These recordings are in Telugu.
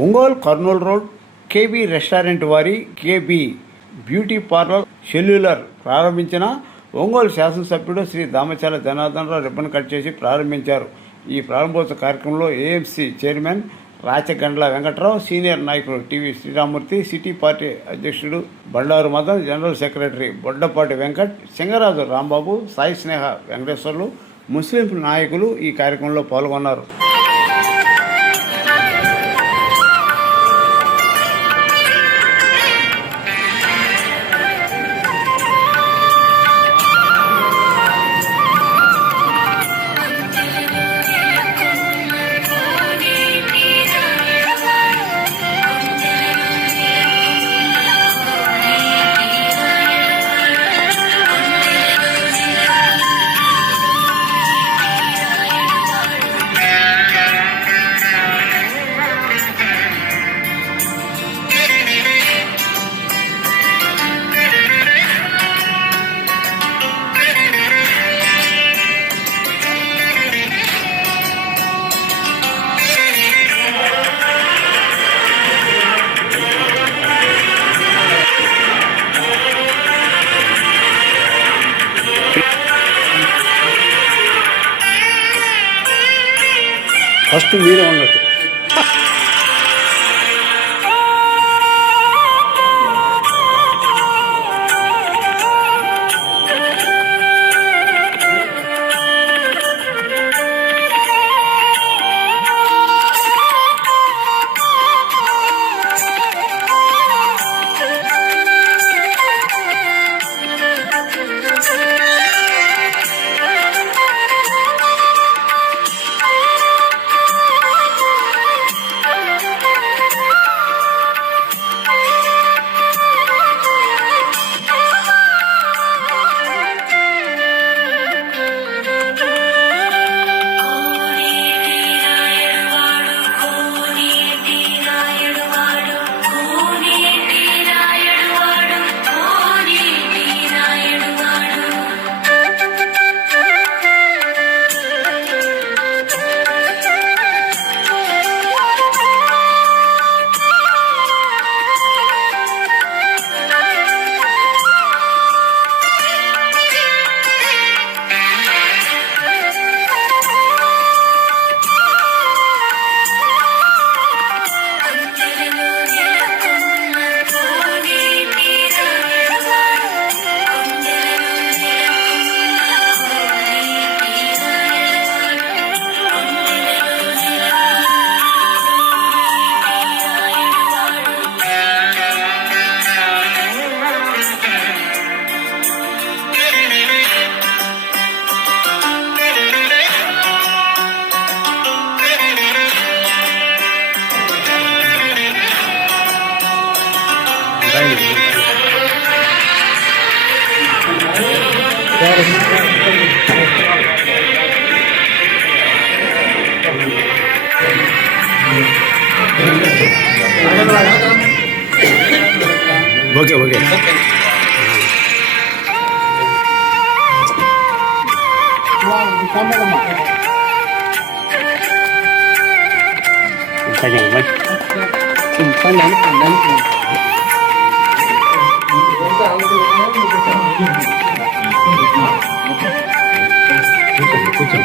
Ongole Kurnool road KB restaurant వారి కేబీ బ్యూటీ పార్లర్ సెల్యులర్ ప్రారంభించిన ఒంగోలు శాసనసభ్యుడు శ్రీ దామచర్ల జనార్దన్ రావు రిబ్బన్ కట్ చేసి ప్రారంభించారు. ఈ ప్రారంభోత్సవ కార్యక్రమంలో AMC chairman Rachagandla Venkatrao, senior నాయకులు టీవీ శ్రీరామూర్తి, సిటీ పార్టీ అధ్యక్షుడు బండారు మదన్, జనరల్ సెక్రటరీ బొడ్డపాటి వెంకట్, సింగరాజు రాంబాబు, సాయి స్నేహ వెంకటేశ్వర్లు, ముస్లిం నాయకులు ఈ కార్యక్రమంలో పాల్గొన్నారు. ఫస్ట్ మీరే ఉండదు. ఓకే ఓకే కూర్చో.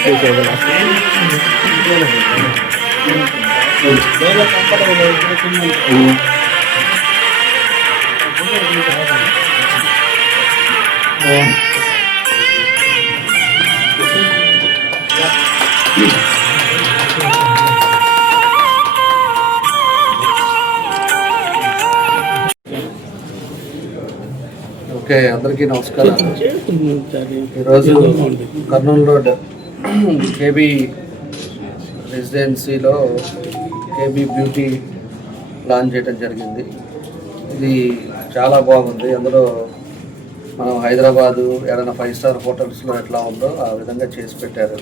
ఓకే, అందరికీ నమస్కారం. ఈరోజు కర్నూలు రోడ్ కేబీ రెసిడెన్సీలో కేబీ బ్యూటీ లాంచ్ చేయడం జరిగింది. ఇది చాలా బాగుంది. అందులో మనం హైదరాబాదు ఏదైనా 5 స్టార్ హోటల్స్లో ఎట్లా ఉందో ఆ విధంగా చేసి పెట్టారు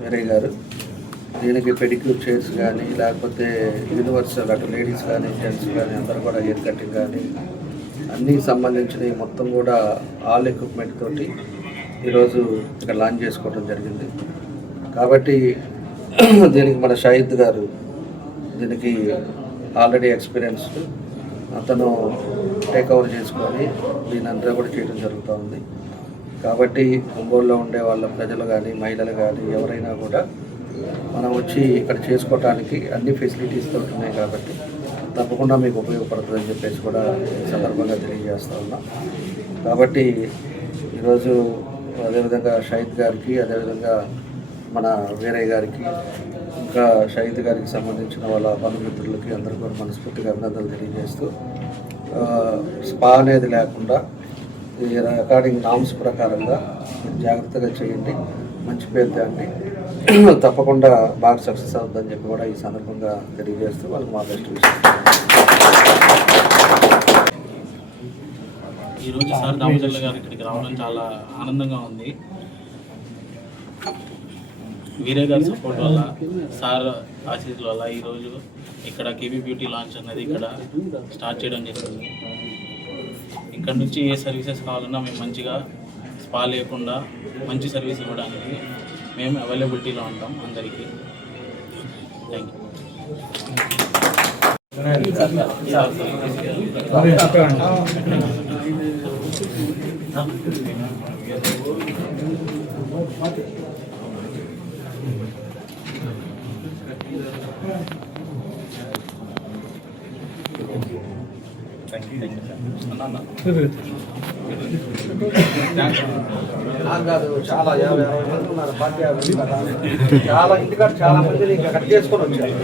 వీరయ్య గారు. దీనికి పెడిక్యూర్ చైర్స్ కానీ, లేకపోతే యూనివర్సల్ అటు లేడీస్ కానీ జెంట్స్ కానీ అందరూ కూడా హెయిర్ కటింగ్ కానీ అన్నీ సంబంధించినవి మొత్తం కూడా ఆల్ ఎక్విప్మెంట్ తోటి ఈరోజు ఇక్కడ లాంచ్ చేసుకోవడం జరిగింది. కాబట్టి దీనికి మన షాహిద్ గారు దీనికి ఆల్రెడీ ఎక్స్పీరియన్స్డ్, అతను టేక్ ఓవర్ చేసుకొని దీని అంతా కూడా చేయడం జరుగుతూ ఉంది. కాబట్టి ఒంగోలులో ఉండే వాళ్ళ ప్రజలు కానీ మహిళలు కానీ ఎవరైనా కూడా మనం వచ్చి ఇక్కడ చేసుకోవటానికి అన్ని ఫెసిలిటీస్ తోటి ఉన్నాయి. కాబట్టి తప్పకుండా మీకు ఉపయోగపడుతుందని చెప్పేసి కూడా ఈ సందర్భంగా తెలియజేస్తూ ఉన్నాం. కాబట్టి ఈరోజు అదేవిధంగా షాహిద్ గారికి, అదేవిధంగా మన వీరయ్య గారికి, ఇంకా షాహిద్ గారికి సంబంధించిన వాళ్ళ బంధుమిత్రులకి అందరూ కూడా మనస్ఫూర్తిగా అభినందనలు తెలియజేస్తూ, స్పా అనేది లేకుండా ఈ రికార్డింగ్ నామ్స్ ప్రకారంగా జాగ్రత్తగా చేయండి, మంచి పేరు తేండి, తప్పకుండా బాగా సక్సెస్ అవుతుందని చెప్పి కూడా ఈ సందర్భంగా తెలియజేస్తూ వాళ్ళకి మా బెస్ట్ విషయం. ఈరోజు సార్ దామచర్ల గారు ఇక్కడికి రావడం చాలా ఆనందంగా ఉంది. వీరయ్య గారి సపోర్ట్ వల్ల, సార్ ఆశీస్సుల వల్ల ఈరోజు ఇక్కడ కేబీ బ్యూటీ లాంచ్ అనేది ఇక్కడ స్టార్ట్ చేయడం జరిగింది. ఇక్కడ నుంచి ఏ సర్వీసెస్ కావాలన్నా మేము మంచిగా స్పా లేకుండా మంచి సర్వీస్ ఇవ్వడానికి మేము అవైలబిలిటీలో ఉంటాం అందరికీ. థ్యాంక్ కాదు, చాలా 50-60 మంది ఉన్నారు. చాలా ఇంటికాడ చాలా మంది ఇంకా కట్ చేసుకొని వచ్చారు.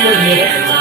हिंदी